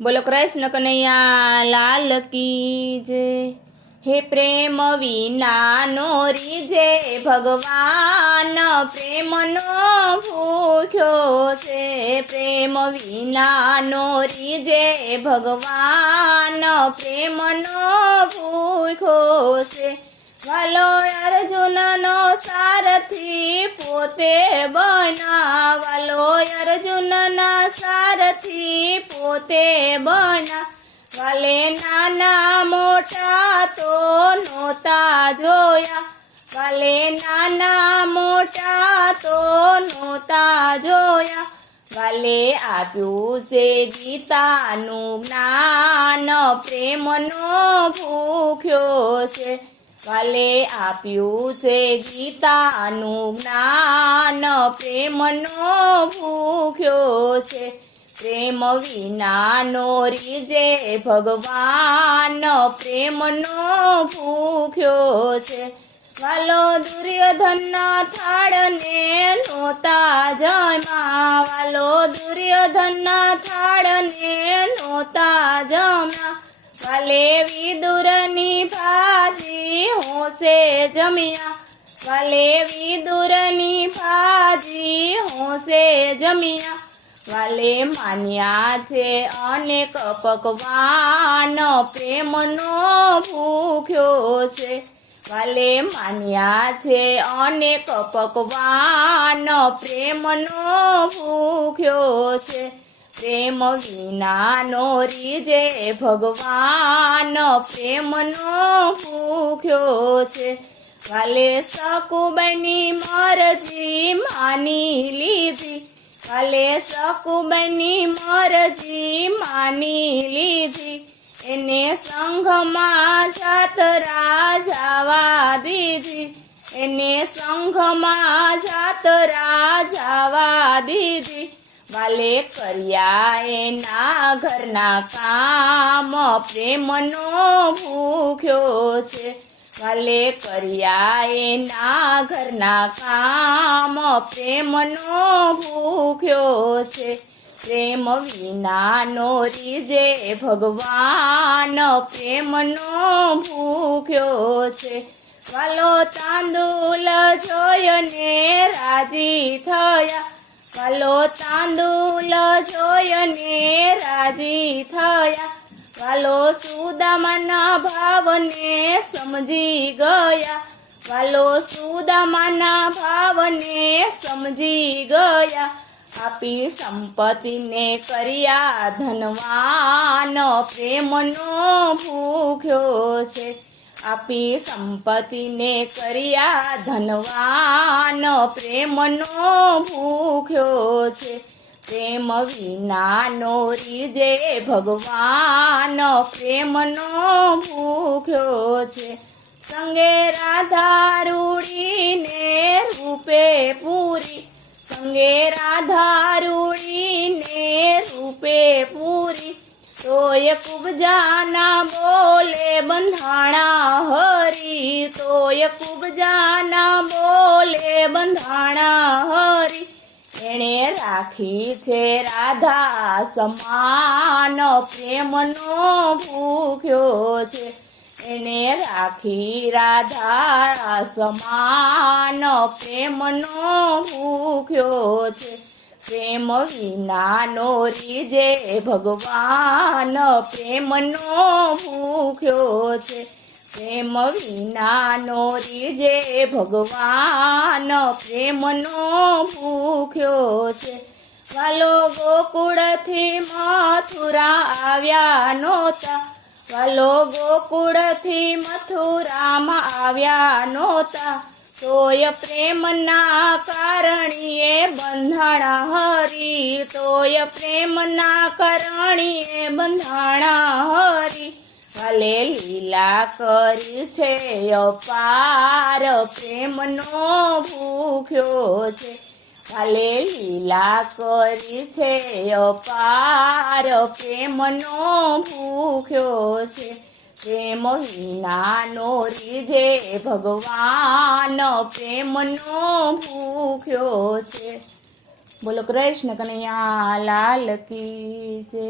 બોલો કૃષ્ણ કનૈયા લાલ કી જય। હે પ્રેમ વિનાનો રીજે ભગવાન, પ્રેમનો ભૂખ્યો છે। પ્રેમ વિનાનો રીજે ભગવાન, પ્રેમનો ભૂખ્યો છે। વાલો અર્જુનનો સારથી પોતે બના, વાલો અર્જુનના સારથી પોતે બના। વાલે નાના મોટા તો નહોતા જોયા, વાલે નાના મોટા તો નહોતા જોયા। વાલે આપ્યું છે ગીતાનું જ્ઞાન, પ્રેમનો ભૂખ્યો છે। વાલે આપ્યું છે ગીતાનું જ્ઞાન, પ્રેમનો ભૂખ્યો છે। પ્રેમ વિનાનો રીજે ભગવાન, પ્રેમનો ભૂખ્યો છે। વાલો દુર્યોધનના થાળને નહોતા જમ્યા, વાલો દુર્યોધનના થાળને નહોતા જમ્યા। વાલે વિદુરની ભાજી હોંશે જમ્યા, વાલે વિદુરની ભાજી હોંશે જમ્યા। વાલે માન્યા છે અનેક પકવાન, પ્રેમનો ભૂખ્યો છે। વાલે માન્યા છે અનેક પકવાન, પ્રેમનો ભૂખ્યો છે। પ્રેમ વિનાનો રીજે ભગવાન, પ્રેમનો ભૂખ્યો છે। વાલે સકુબાઈની મરજી માની લીધી, વાલે સકુબાઈની મરજી માની લીધી। એને સંઘમાં જાત્રા જવા દીધી, એને સંઘમાં જાત્રા જવા દીધી। વાલે કર્યા એના ઘરના કામ, પ્રેમનો ભૂખ્યો છે। વાલે કર્યા એના ઘરના કામ, પ્રેમનો ભૂખ્યો છે। પ્રેમ વિનાનો રીજે ભગવાન, પ્રેમનો ભૂખ્યો છે। વાલો તાંદુલ જોઈને રાજી થયા, વાલો તાંદુલ જોઈને રાજી થયા। વાલો સુદામાના ભાવને સમજી ગયા, વાલો સુદામાના ભાવને સમજી ગયા। આપી સંપત્તિને કર્યા ધનવાન, પ્રેમનો ભૂખ્યો છે। આપી સંપત્તિને કર્યા ધનવાન, પ્રેમનો ભૂખ્યો છે। પ્રેમ વિનાનો રીજે ભગવાન, પ્રેમનો ભૂખ્યો છે। સંગે રાધા રૂડીને રૂપે પૂરી, સંગે રાધા રૂડીને રૂપે પૂરી। તોય કુબજાના બોલે બંધાણા હરી, તોય કુબજાના બોલે બંધાણા હરી। એણે રાખી છે રાધા સમાન, પ્રેમનો ભૂખ્યો છે। એણે રાખી રાધા સમાન, પ્રેમનો ભૂખ્યો છે। પ્રેમ વિનાનો રીજે ભગવાન, પ્રેમનો ભૂખ્યો છે। પ્રેમ વિનાનો રીજે ભગવાન, પ્રેમનો ભૂખ્યો છે। વાલો ગોકુળથી મથુરા આવ્યા નહોતા, વાલો ગોકુળથી મથુરામાં આવ્યા નહોતા। તોય પ્રેમના કારણીએ બંધાણા હરી, તોય પ્રેમના કારણીએ બંધાણા હરી। વાલે લીલા કરી છે અપાર, પ્રેમનો ભૂખ્યો છે। વાલે લીલા કરી છે અપાર, પ્રેમનો ભૂખ્યો છે। પ્રેમ વિનાનો રીજે ભગવાન, પ્રેમનો ભૂખ્યો છે। બોલો કૃષ્ણ કનૈયા લાલ કી જય।